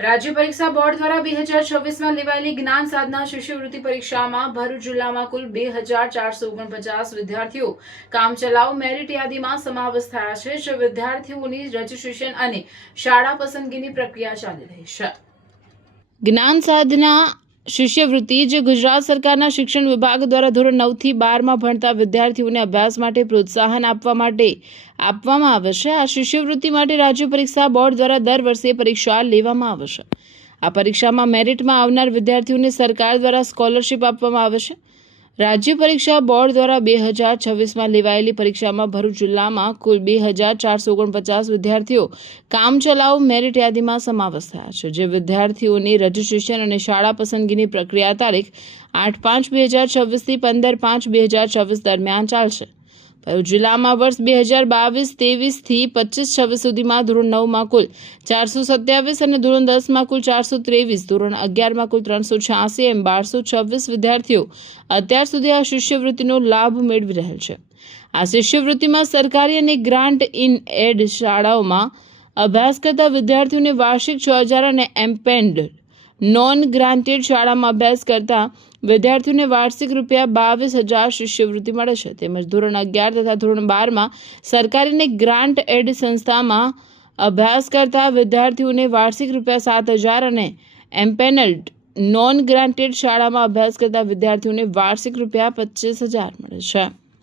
રાજ્ય પરીક્ષા બોર્ડ દ્વારા 2026માં લેવાયેલી જ્ઞાન સાધના શિષ્યવૃત્તિ પરીક્ષામાં ભરૂચ જિલ્લામાં કુલ 2449 વિદ્યાર્થીઓ કામચલાઉ મેરિટ યાદીમાં સમાવેશ થયા છે, જે વિદ્યાર્થીઓની રજીસ્ટ્રેશન અને શાળા પસંદગીની પ્રક્રિયા ચાલી રહી છે। જ્ઞાન સાધના શિષ્યવૃત્તિ જે ગુજરાત સરકારના શિક્ષણ વિભાગ દ્વારા ધોરણ 9 થી 12માં ભણતા વિદ્યાર્થીઓને અભ્યાસ માટે પ્રોત્સાહન આપવા માટે આપવામાં આવે છે। આ શિષ્યવૃત્તિ માટે રાજ્ય પરીક્ષા બોર્ડ દ્વારા દર વર્ષે પરીક્ષા લેવામાં આવે છે। આ પરીક્ષામાં મેરિટમાં આવનાર વિદ્યાર્થીઓને સરકાર દ્વારા સ્કોલરશિપ આપવામાં આવે છે। રાજ્ય પરીક્ષા બોર્ડ દ્વારા 2026માં લેવાયેલી પરીક્ષામાં ભરૂચ જિલ્લામાં કુલ 2449 વિદ્યાર્થીઓ કામચલાઉ મેરિટ યાદીમાં સમાવેશ થયા છે, જે વિદ્યાર્થીઓની રજીસ્ટ્રેશન અને શાળા પસંદગીની પ્રક્રિયા તારીખ 8/5/2026 થી 15/5/2024 દરમિયાન ચાલશે। ભરૂચ જિલ્લામાં વર્ષ 2022-23 થી 25-26 સુધીમાં ધોરણ 9માં કુલ 427 અને ધોરણ 10માં કુલ 423, ધોરણ 11માં કુલ 386 એમ 1226 વિદ્યાર્થીઓ અત્યાર સુધી આ શિષ્યવૃત્તિનો લાભ મેળવી રહેલ છે। આ શિષ્યવૃત્તિમાં સરકારી અને ગ્રાન્ટ ઇન એડ શાળાઓમાં અભ્યાસ કરતા વિદ્યાર્થીઓને વાર્ષિક 6000 અને એમ્પેન્ડ નોન ગ્રાન્ટેડ શાળામાં અભ્યાસ કરતા વિદ્યાર્થીઓને વાર્ષિક ₹22,000 શિષ્યવૃત્તિ મળે છે। તેમજ ધોરણ 11 તથા ધોરણ 12માં સરકારી અને ગ્રાન્ટ એડ સંસ્થામાં અભ્યાસ કરતા વિદ્યાર્થીઓને વાર્ષિક ₹7,000 અને એમ્પેનલ્ડ નોન ગ્રાન્ટેડ શાળામાં અભ્યાસ કરતા વિદ્યાર્થીઓને વાર્ષિક ₹25,000 મળે છે।